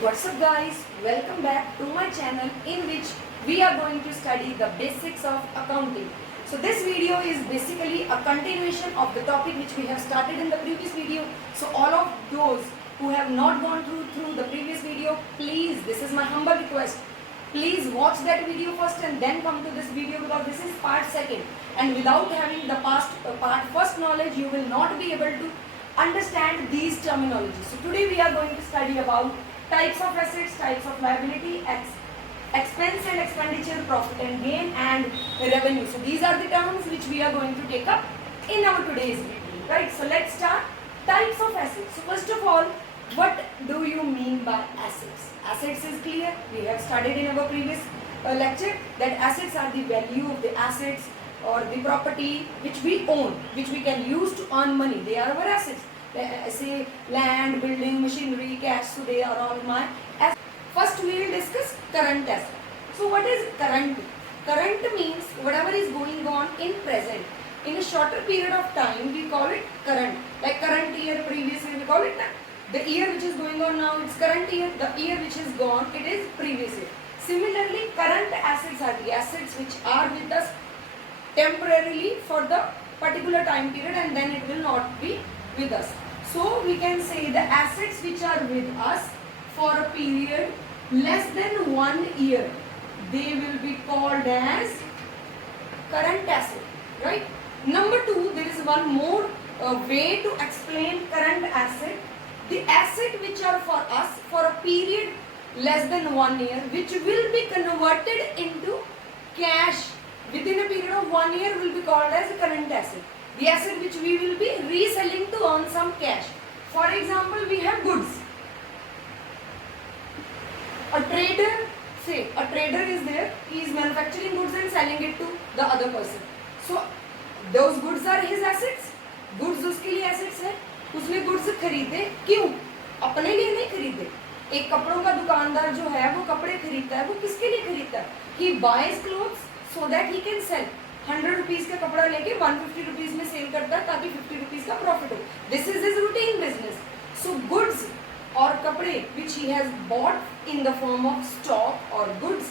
What's up guys, welcome back to my channel in which we are going to study the basics of accounting. So this video is basically a continuation of the topic which we have started in the previous video. So all of those who have not gone through the previous video, please, this is my humble request, please watch that video first and then come to this video because this is part second, and without having the part first knowledge you will not be able to understand these terminologies. So today we are going to study about types of assets, types of liability, expense and expenditure, profit and gain, and revenue. So these are the terms which we are going to take up in our today's video, right? So let's start. Types of assets. So first of all, what do you mean by assets? Assets is clear. We have studied in our previous lecture that assets are the value of the assets or the property which we own, which we can use to earn money. They are our assets. Say land, building, machinery, cash, so they are all my assets. First we will discuss current asset. So what is current? Current means whatever is going on in present. In a shorter period of time we call it current. Like current year, previous year we call it the year which is going on now, it's current year. The year which is gone, it is previous year. Similarly, current assets are the assets which are with us temporarily for the particular time period and then it will not be with us. So we can say the assets which are with us for a period less than 1 year, they will be called as current asset, right? Number two, there is one more way to explain current asset. The asset which are for us for a period less than 1 year, which will be converted into cash within a period of 1 year, will be called as a current asset. The asset which we will be reselling to earn some cash. For example, we have goods. A trader is there, he is manufacturing goods and selling it to the other person. So those goods are his assets. Goods उसके लिए assets है. उसने goods खरीदे, क्यों? अपने लिए नहीं खरीदे. एक कपड़ों का दुकानदार जो है वो कपड़े खरीदता है, वो किसके लिए खरीदता है? He buys clothes so that he can sell. 100 rupees का कपड़ा लेके 150 रुपीज में सेल करता है ताकि 50 रुपीज का प्रॉफिट हो. This is his routine business. So goods और कपड़े which he has bought in the form of stock or goods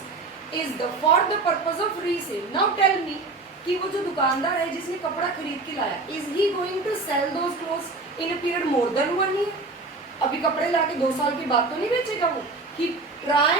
is the for the purpose of resale. Now tell me कि वो जो दुकानदार है जिसने कपड़ा खरीद के लाया, is he going to sell those clothes in a period more than 1 year? अभी कपड़े लाके 2 साल के बाद तो नहीं बेचेगा वो. He try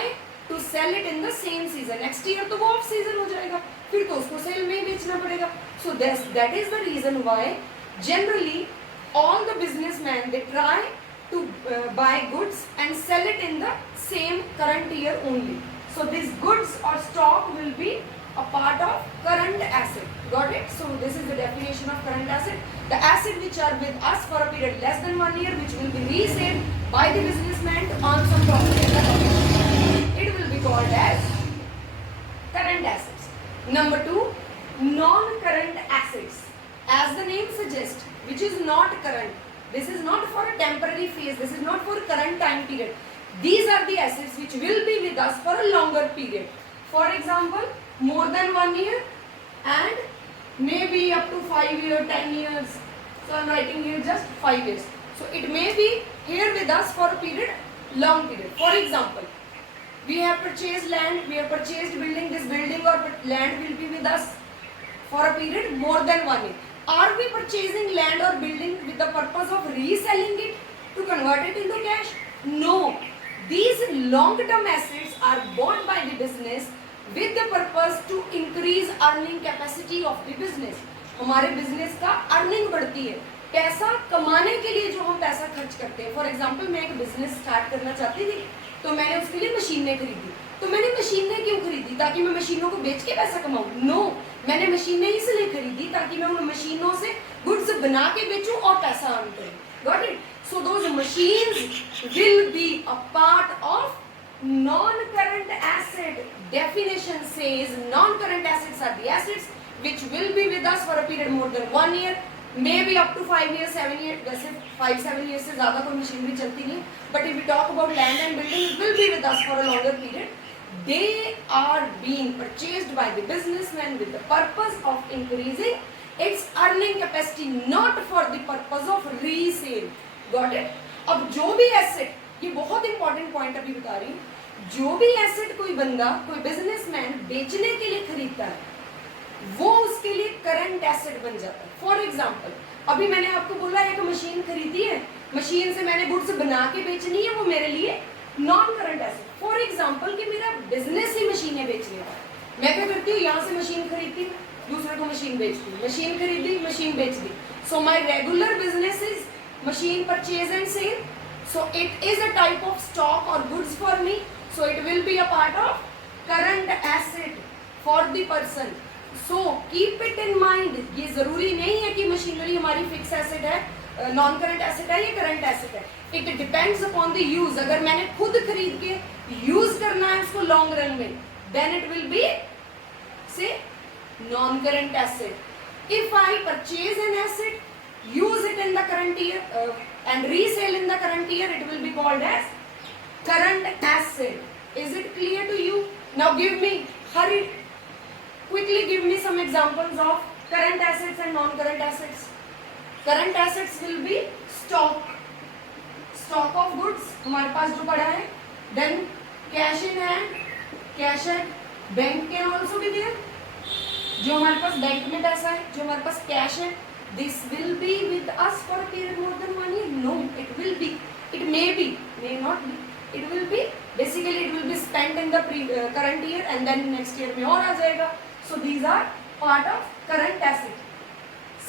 to sell it in the same season. Next year तो वो off season हो जाएगा, फिर तो उसको सेल में ही बेचना पड़ेगा. So that is the reason why generally all the businessmen they try to buy goods and sell it in the same current year only. So these goods or stock will be a part of current asset. Got it? So this is the definition of current asset. The asset which are with us for a period less than 1 year, which will be resold by the businessman to earn some profit in the company. It will be called as current assets. Number two, non-current assets. As the name suggests, which is not current. This is not for a temporary phase. This is not for a current time period. These are the assets which will be with us for a longer period. For example, more than 1 year and maybe up to 5 years, 10 years. So I am writing here just 5 years. So it may be here with us for a period, long period. For example, we have purchased land, we have purchased building. This building or land will be with us for a period more than 1 year. Are we purchasing land or building with the purpose of reselling it to convert it into cash? No. These long-term assets are bought by the business with the purpose to increase earning capacity of the business. हमारे business का earning बढ़ती है. पैसा कमाने के लिए जो हम पैसा खर्च करते हैं. फॉर एग्जाम्पल मैं एक बिजनेस स्टार्ट करना चाहती थी तो मैंने उसके लिए मशीनें खरीदी. तो मैंने मशीनें क्यों खरीदी? ताकि मैं मशीनों को बेच के पैसा कमाऊं? नो, मैंने मशीनें इसलिए खरीदी ताकि मैं उन मशीनों से गुड्स बना के बेचूं और पैसा अर्न करूं. Got it? So those machines will be a part of non-current asset. Definition says non-current assets are the assets which will be with us for a period more than 1 year, maybe up to 5 years, 7 years. वैसे 5-7 years से ज़्यादा कोई machinery चलती नहीं. But if we talk about land and building, it will be with us for a longer period. They are being purchased by the businessman with the purpose of increasing its earning capacity, not for the purpose of resale. Got it? अब जो भी asset ये बहुत important point अभी बता रही हूँ, जो भी एसेट कोई बंदा, कोई बिजनेसमैन बेचने के लिए खरीदता है, वो उसके लिए करंट एसेट बन जाता है। फॉर एग्जाम्पल, अभी मैंने आपको बोला एक मशीन खरीदी है, मशीन से मैंने गुड्स बना के बेचनी है, वो मेरे लिए non current asset. For example कि मेरा बिजनेस ही मशीनें बेचने का, मैं क्या करती हूँ, यहाँ से मशीन खरीदती हूँ, दूसरे को मशीन बेचती हूँ, मशीन खरीदी, मशीन बेच दी। So my regular business is machine purchase and sale. So it is a type of stock or goods for me. So it will be a part of current asset for the person. So keep it in mind. ये जरूरी नहीं है कि machinery हमारी fix asset है, non current asset है या current asset है. It depends upon the use. अगर मैंने खुद खरीद के यूज करना है उसको लॉन्ग रन में, देन इट विल बी से non current asset. If I purchase an asset, use it in the current year and resell in the current year, it will be called as current asset. Is it clear to you? Now give me, hurry, quickly give me some examples of current assets and non-current assets. Current assets will be stock, stock of goods हमारे पास जो पड़ा है. Then cash in hand, cash at bank can also be there. जो हमारे पास bank में पैसा है, जो हमारे पास कैश है, this will be with us for a period more than 1 year. No, it will be, it may be, may not be, it will be, basically it will be spent in the current year and then next year में और आ जाएगा. So these are part of current asset.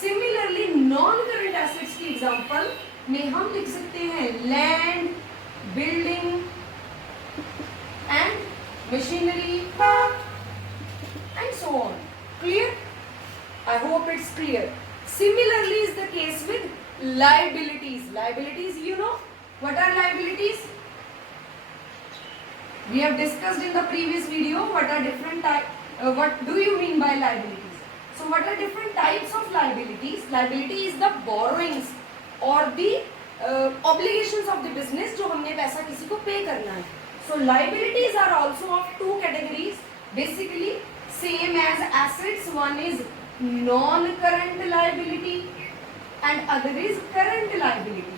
Similarly non current assets की example में हम लिख सकते हैं land, building and machinery and so on. Clear? I hope it's clear. Similarly is the case with liabilities. Liabilities, you know what are liabilities? We have discussed in the previous video what are different types. What do you mean by liabilities? So what are different types of liabilities? Liability is the borrowings or the obligations of the business जो हमने पैसा किसी को pay करना है. So liabilities are also of two categories. Basically same as assets. One is non-current liability and other is current liability.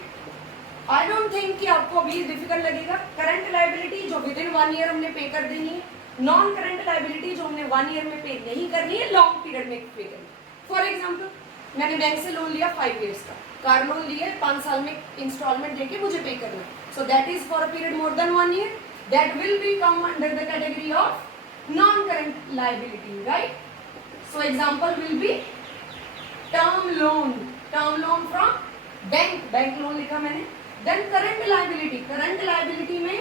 I don't think कि आपको अभी डिफिकल्ट लगेगा. करंट लाइबिलिटी जो विद इन 1 ईयर हमने पे कर देनी है, नॉन करंट लाइबिलिटी जो हमने 1 ईयर में पे नहीं करनी है, लॉन्ग पीरियड में पे करनी है. फॉर एग्जाम्पल, मैंने बैंक से लोन लिया 5 ईयर्स का, कार लोन लिया 5 साल में इंस्टॉलमेंट देके मुझे पे करना है. सो that is for a period more than 1 year. That will be come under the category of non current liability, right? So example will be term loan from bank loan लिखा मैंने. Then current liability में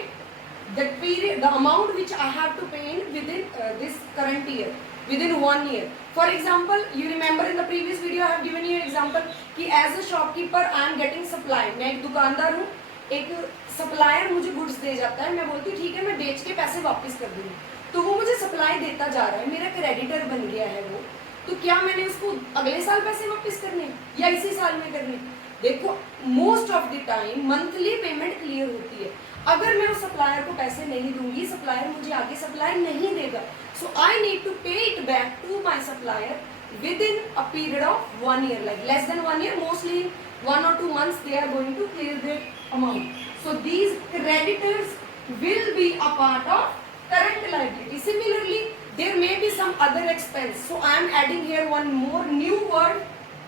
the period, the amount which I have to pay in within this current year, within 1 year. For example, you remember in the previous video I have given you an example कि as a shopkeeper I am getting supply. मैं एक दुकानदार हूँ, एक supplier मुझे goods दे जाता है, मैं बोलती हूँ ठीक है मैं बेच के पैसे वापस कर दूँगी, तो वो मुझे सप्लाई देता जा रहा है, मेरा क्रेडिटर बन गया है वो. तो क्या मैंने उसको अगले साल पैसे वापस करने या इसी साल में करने? देखो most of the time monthly payment clear होती है. अगर मैं उस सप्लायर को पैसे नहीं दूंगी, सप्लायर मुझे आगे सप्लाई नहीं देगा. So I need to pay it back to my supplier within a period of 1 year, like less than 1 year, mostly 1 or 2 months they are going to clear their amount. So these creditors will be a part of current liability. Similarly, there may be some other expense. So I am adding here one more new word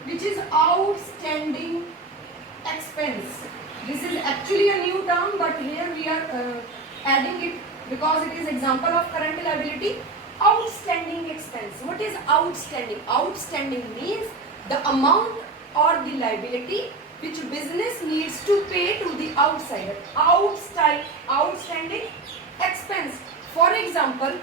which is outstanding expense. This is actually a new term, but here we are adding it because it is example of current liability. Outstanding expense. What is outstanding? Outstanding means the amount or the liability which business needs to pay to the outsider. Outstanding expense. For example,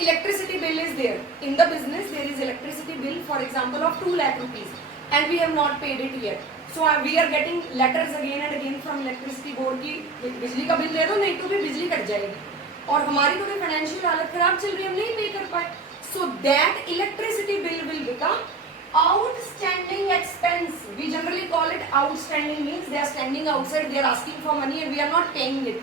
electricity bill is there in the business. There is electricity bill, for example, of 2 lakh rupees, and we have not paid it yet. So we are getting letters again and again from electricity board कि बिजली का bill दे दो नहीं तो भी बिजली cut जाएगी, और हमारी तो भी फाइनेंशियल हालत खराब चल रही है, हम नहीं पे कर पाए. So that electricity bill will become outstanding expense. We generally call it outstanding, means they are standing outside, they are asking for money and we are not paying it.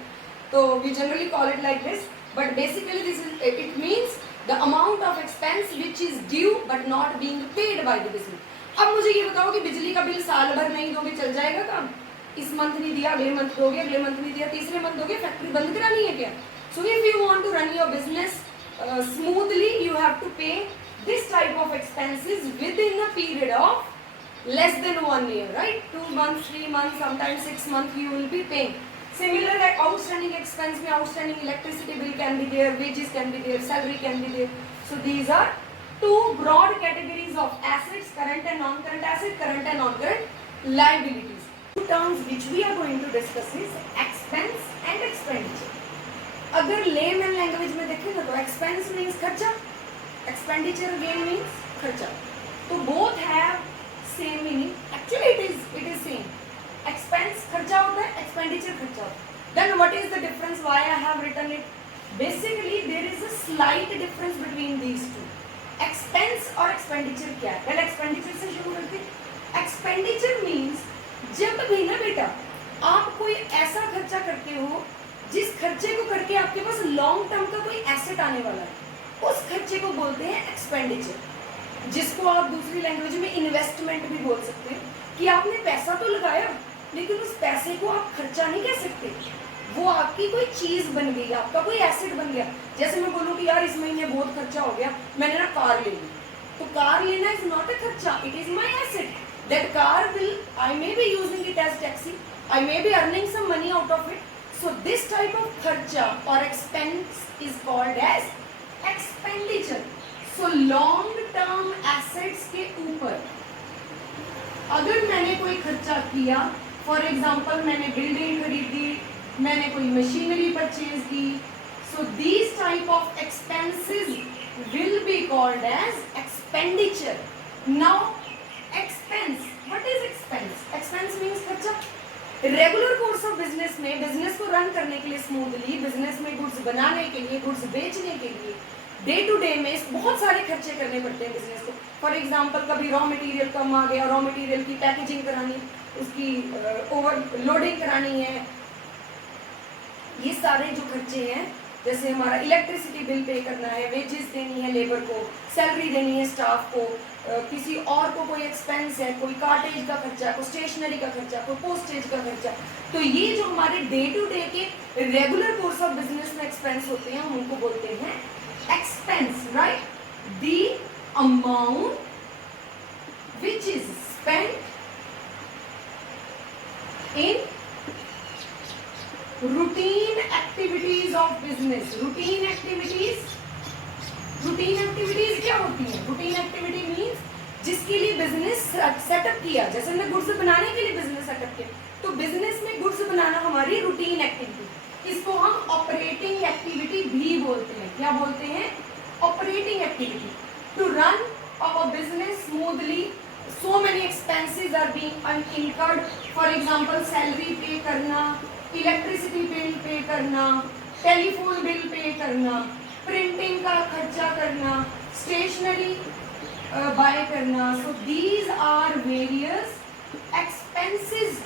So we generally call it like this, but basically this is, it means the amount of expense which is due but not being paid by the business. अब मुझे ये बताओ कि बिजली का bill साल भर नहीं दोगे चल जाएगा काम? इस मंथ नहीं दिया, अगले मंथ दोगे, अगले मंथ नहीं दिया, तीसरे मंथ दोगे, फैक्ट्री बंद करानी है क्या? So if you want to run your business smoothly, you have to pay this type of expenses within a period of less than 1 year, right? 2 months, 3 months, sometimes 6 months you will be paying. Similar like outstanding expense में outstanding electricity bill can be there, wages can be there, salary can be there. So these are two broad categories of assets: current and non-current asset, current and non-current liabilities. Two terms which we are going to discuss is expense and expenditure. अगर layman language में देखें ना तो expense means खर्चा, expenditure again means खर्चा, तो both have same meaning. Actually it is same. Expense खर्चा होता है, एक्सपेंडिचर खर्चा होता है. Then what is the difference? Why I have written it? Basically there is a slight difference between these two. Expense और expenditure क्या है? पहले एक्सपेंडिचर से शुरू करते हैं. एक्सपेंडिचर मीन्स जब भी ना बेटा आप कोई ऐसा खर्चा करते हो जिस खर्चे को करके आपके पास लॉन्ग टर्म का कोई एसेट आने वाला है, उस खर्चे को बोलते हैं एक्सपेंडिचर, जिसको आप दूसरी लैंग्वेज में इन्वेस्टमेंट भी बोल सकते हैं. कि आपने पैसा तो लगाया लेकिन उस पैसे को आप खर्चा नहीं कह सकते, वो आपकी कोई चीज बन गई, आपका कोई एसेट बन गया. जैसे मैं बोलूँ कि यार इस महीने बहुत खर्चा हो गया, मैंने ना कार ले ली, तो कार लेना इज नॉट अ खर्चा, it is my asset. That car will, I may be using it as taxi, I may be earning some money out of it. So this type of खर्चा or expense is called as expenditure. So long term assets के ऊपर अगर मैंने कोई खर्चा किया, for example मैंने building खरीदी, मैंने कोई मशीनरी परचेज की, so these type of expenses will be called as expenditure. Now expense, what is expense? Expense means खर्चा. रेगुलर कोर्स ऑफ बिजनेस में बिजनेस को रन करने के लिए स्मूथली, बिजनेस में गुड्स बनाने के लिए, गुड्स बेचने के लिए डे टू डे में बहुत सारे खर्चे करने पड़ते हैं बिजनेस को. फॉर एग्जांपल कभी रॉ मटेरियल कम आ गया, रॉ मटेरियल की पैकेजिंग करानी, उसकी ओवरलोडिंग करानी है, ये सारे जो खर्चे हैं, जैसे हमारा इलेक्ट्रिसिटी बिल पे करना है, वेजेस देनी है लेबर को, सैलरी देनी है स्टाफ को, किसी और को कोई एक्सपेंस है, कोई कार्टेज का खर्चा, कोई स्टेशनरी का खर्चा, कोई पोस्टेज का खर्चा. तो ये जो हमारे डे टू डे के रेगुलर कोर्स ऑफ बिजनेस में एक्सपेंस होते हैं, हम उनको बोलते हैं expense, right? The amount which is spent in routine activities of business. Routine activities क्या होती है? रूटीन एक्टिविटी मीन्स जिसके लिए बिजनेस सेटअप किया, जैसे हमने गुड्स बनाने के लिए बिजनेस सेटअप किया, तो बिजनेस में गुड्स बनाना हमारी रूटीन एक्टिविटी. इसको हम ऑपरेटिंग एक्टिविटी भी बोलते हैं. क्या बोलते हैं? Operating activity. To run our business smoothly, so many expenses are being incurred. For example, salary pay करना, इलेक्ट्रिसिटी बिल पे करना, टेलीफोन बिल पे करना, प्रिंटिंग का खर्चा करना, स्टेशनरी बाय करना. So these are various expenses,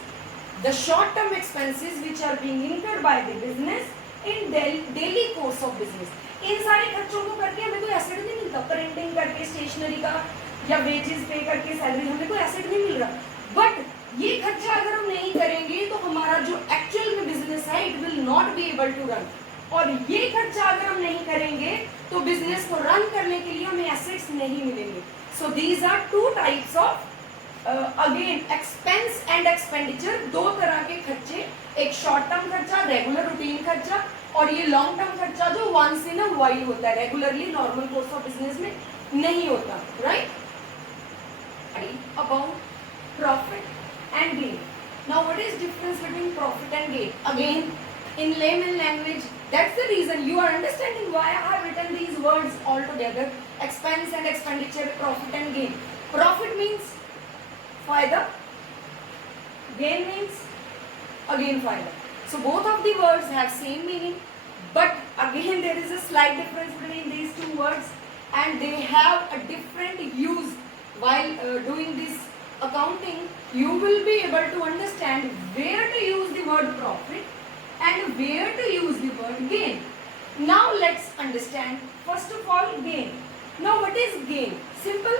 the short term expenses which are being incurred by the business in daily course of business. इन सारे खर्चों को करके हमें कोई एसेट नहीं मिलता. प्रिंटिंग करके, स्टेशनरी का या वेजेस पे करके सैलरी, हमें कोई एसेट नहीं मिल रहा. बट ये खर्चा अगर हम नहीं करेंगे तो हमारा जो एक्चुअल में बिजनेस है, it will not be able to run. और ये खर्चा अगर हम नहीं करेंगे तो बिजनेस को रन करने के लिए हमें एसेट्स नहीं मिलेंगे. So these are two types of again expense and expenditure. दो तरह के खर्चे, एक शॉर्ट टर्म खर्चा, रेगुलर रूटीन खर्चा, और ये लॉन्ग टर्म खर्चा जो वंस इन अ वाइल होता है, regularly normal course of business में नहीं होता. Right? About profit and gain. Now what is difference between profit and gain? Again in layman language, that's the reason you are understanding why I have written these words all together: expense and expenditure, profit and gain. Profit means fayda, gain means again fayda. So both of the words have same meaning, but again there is a slight difference between these two words and they have a different use. While doing this accounting, you will be able to understand where to use the word profit and where to use the word gain. Now let's understand first of all gain. Now what is gain? Simple.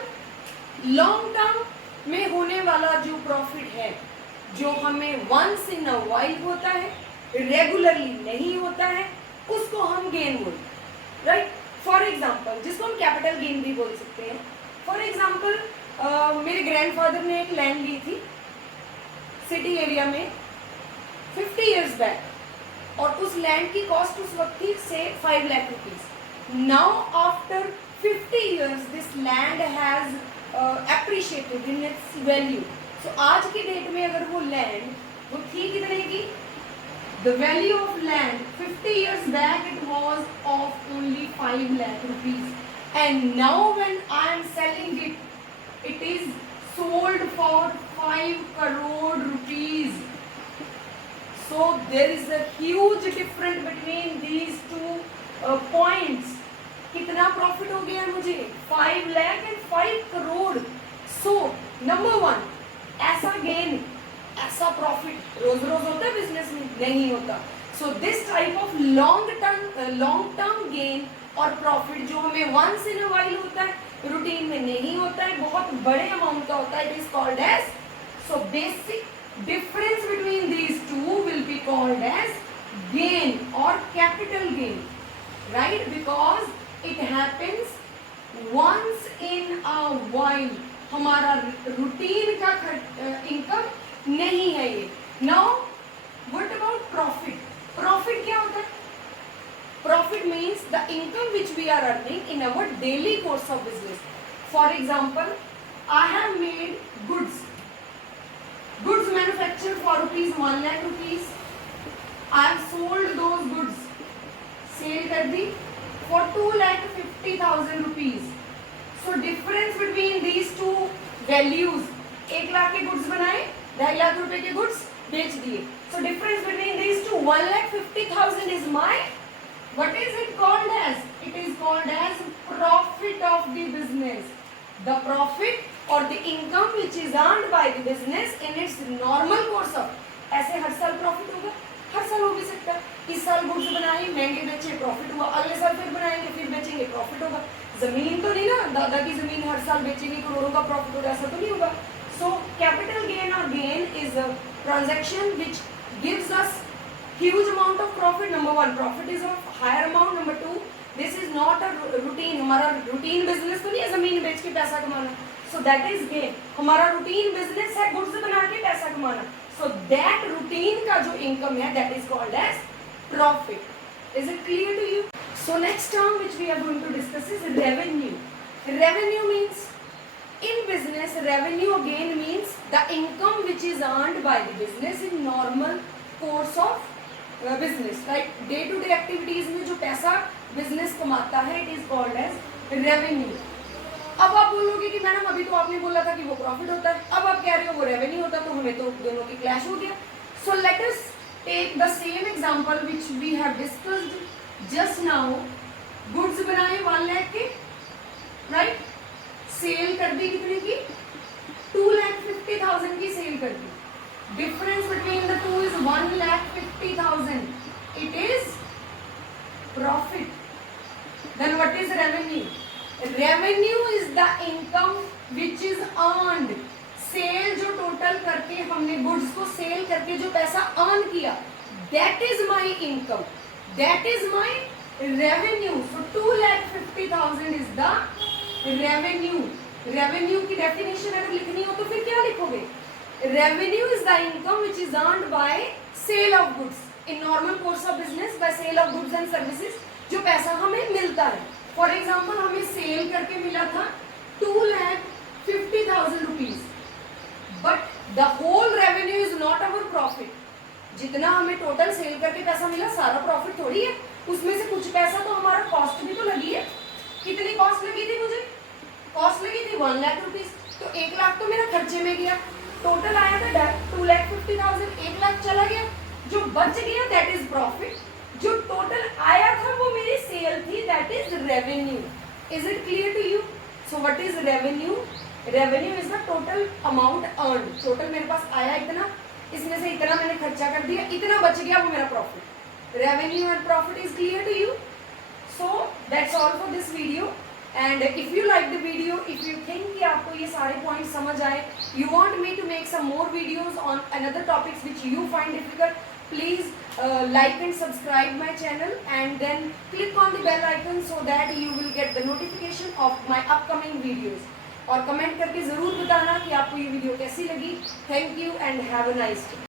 Long term में होने वाला जो profit है जो हमें once in a while होता है, regularly नहीं होता है, उसको हम गेन बोलते हैं, राइट। फॉर एग्जाम्पल, जिसको हम कैपिटल गेन भी बोल सकते हैं। फॉर एग्जाम्पल, मेरे ग्रैंडफादर ने एक लैंड ली थी सिटी एरिया में 50 इयर्स बैक, और उस लैंड की कॉस्ट उस वक्त थी से 5 lakh rupees. Now after 50 years this land has appreciated in its value. So आज की डेट में अगर वो लैंड वो थी कितने की, the value of land 50 years back it was of only 5 lakh rupees, and now when I am selling it, it is sold for 5 crore rupees. So there is a huge difference between these two points. कितना profit हो गया मुझे, 5 lakh and 5 crore. So number 1, ऐसा gain, ऐसा profit रोज रोज होता है business में, नहीं होता। So this type of long term gain और प्रॉफिट जो हमें वंस इन अ वाइल होता है, रूटीन में नहीं होता है, बहुत बड़े अमाउंट का होता है, it is called as, so basic difference between these two will be called as gain और capital gain, right, because it happens once in a while, हमारा रूटीन का इनकम नहीं है ये। Now what about profit? Profit क्या होता है? Profit means the income which we are earning in our daily course of business. For example, I have made goods manufactured for ₹1 lakh, I have sold those goods, sell कर दी for 2,50,000 rupees. So difference between these two values, 1 lakh के goods बनाए, 2.5 लाख रुपए के goods बेच दिए। So difference between these two, 1,50,000 is my, what is it called as? It is called as profit of the business. The profit or the income which is earned by the business in its normal course of, ऐसे हर साल profit होगा, हर साल हो भी सकता है। इस साल गुड्स बनाई, महंगे बेचे, प्रॉफिट हुआ, अगले साल फिर बनाएंगे, फिर बेचेंगे, प्रॉफिट होगा। जमीन तो नहीं ना, दादा की जमीन हर साल बेचेंगे, करोड़ों का प्रॉफिट होगा, ऐसा तो नहीं होगा। सो कैपिटल गेन और gain is a transaction which gives us huge amount of profit. Number 1, profit is of higher amount. Number 2, this is not a routine, हमारा रूटीन बिजनेस तो नहीं है जमीन बेच के पैसा कमाना। So that is gain. हमारा रूटीन बिजनेस है गुड्स बना के पैसा कमाना। So that routine का जो income है, that is called as profit. Is it clear to you? So next term which we are going to discuss is revenue. Revenue means in business, revenue again means the income which is earned by the business in normal course of business. Right? Day to day activities में जो पैसा business कमाता है, it is called as revenue. अब आप बोलोगे कि madam अभी तो आपने बोला था कि वो प्रॉफिट होता है, अब आप कह रहे हो वो रेवेन्यू होता है, तो हमें तो दोनों की क्लैश हो गया। So let us take the same example which we have discussed just now. Goods बनाए 1 लाख के, राइट, सेल कर दी कितने की, 2,50,000 की सेल कर दी। Difference between the two is 1,50,000, it is profit. Then what is revenue? Revenue is the income which is earned. Sale जो total करके हमने गुड्स को सेल करके जो पैसा अर्न किया, that is my income, that is my revenue. So 2,50,000 is the revenue. Revenue की definition अगर लिखनी हो तो फिर क्या लिखोगे? Revenue is the income which is earned by sale of goods in normal course of business, by sale of goods and services, जो पैसा हमें मिलता है। फॉर एग्जाम्पल, हमें सेल करके मिला था 2,50,000 rupees, but the whole revenue is not our profit. जितना हमें टोटल सेल करके पैसा मिला सारा प्रॉफिट थोड़ी है, उसमें से कुछ पैसा तो हमारा कॉस्ट भी तो लगी है। कितनी कॉस्ट लगी थी मुझे? कॉस्ट लगी थी 1 लाख रुपीज, तो 1 लाख तो मेरा खर्चे में गया। टोटल आया था 2,50,000, 1 लाख चला गया, जो बच गया दैट इज प्रॉफिट। जो टोटल आया था वो मेरी सेल थी, that is revenue. Is it clear to you? So what is revenue? Revenue is the total amount earn. Total मेरे पास आया इतना, इसमें से इतना मैंने खर्चा कर दिया, इतना बच गया, वो मेरा प्रॉफिट। Revenue and profit is clear to you? So that's all for this video. And if you like the video, if you think कि आपको ये सारे पॉइंट्स समझ आए, you want me to make some more videos on another topics which you find difficult, please like and subscribe my channel and then click on the bell icon so that you will get the notification of my upcoming videos. और comment करके ज़रूर बताना कि आपको ये video कैसी लगी. Thank you and have a nice day.